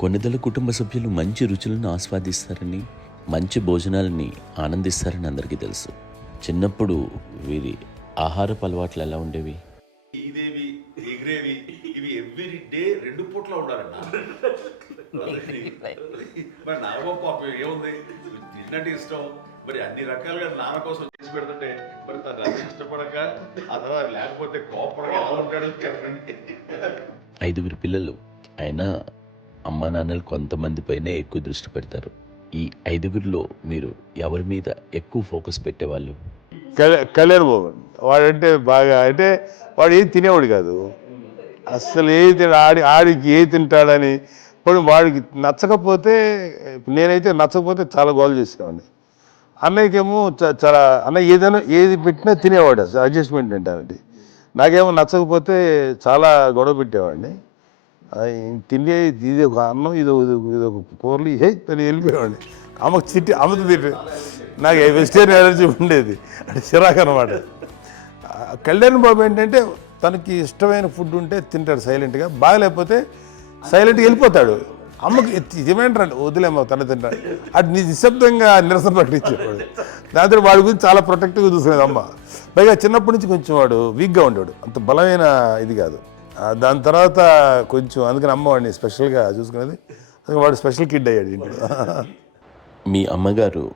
కొన్నిదల కుటుంబ సభ్యులు మంచి రుచులను ఆస్వాదిస్తారని మంచి భోజనాలని ఆనందిస్తారని అందరికీ తెలుసు. చిన్నప్పుడు వీరి ఆహారపు అలవాట్లు ఎలా ఉండేవి? ఇదేవి ఎగిరేవి ఇవి ఎవ్రీ డే రెండు పూట్ల ఉండాలన్న మరి పాపం ఏముంది? తిన్నట్టు ఇష్టం. మరి అన్ని రకాలుగా నాన్న కోసం చేసి పెడుతుంటే మరి తను అది ఇష్టపడక తర్వాత లేకపోతే కోపడక ఎలా ఉంటాడు? ఐదుగురు పిల్లలు. అయినా అమ్మా నాన్నలు కొంతమంది పైనే ఎక్కువ దృష్టి పెడతారు. ఈ ఐదుగురిలో మీరు ఎవరి మీద ఎక్కువ ఫోకస్ పెట్టేవాళ్ళు? కళ్యాణ్ బాబు. వాడంటే బాగా అంటే వాడు ఏం తినేవాడు కాదు. అస్సలు ఏది తిన ఆడి ఆడికి ఏ తింటాడని ఇప్పుడు వాడికి నచ్చకపోతే నేనైతే నచ్చకపోతే చాలా గోల్ చేసేవాడిని. అన్నయ్యకేమో చ- చాలా అన్నయ్య ఏదైనా ఏది పెట్టినా తినేవాడు అసలు అడ్జస్ట్మెంట్ అంటానండి నాకేమో నచ్చకపోతే చాలా గొడవ పెట్టేవాడిని. తినే ఇది ఒక అన్నం ఇది ఒక- ఇది ఒక కూరలు హే తను వెళ్ళిపోయేవాడిని. అమ్మకు చిట్టి అమ్మకు తిట్టి నాకు వెజిటేరియన్ ఎలర్జీ ఉండేది. అంటే చిరాకు అనమాట కళ్యాణ్ బాబు ఏంటంటే తనకి ఇష్టమైన ఫుడ్ ఉంటే తింటాడు సైలెంట్గా బాగలేకపోతే సైలెంట్గా వెళ్ళిపోతాడు. అమ్మకి ఇదేమంటాడు వదిలేమో తన తింటాడు. అటు నీ నిశ్శబ్దంగా నిరసన ప్రకటించేవాడు. దాంతో వాడి గురించి చాలా ప్రొటెక్టివ్గా చూసుకునేది అమ్మ. పైగా చిన్నప్పటి నుంచి కొంచెం వాడు వీక్గా ఉండేవాడు. అంత బలమైన ఇది కాదు. దాని తర్వాత కొంచెం అందుకని అమ్మవాడిని స్పెషల్గా చూసుకునేది. వాడు స్పెషల్ కిడ్ అయ్యాడు ఇంట్లో. మీ అమ్మగారు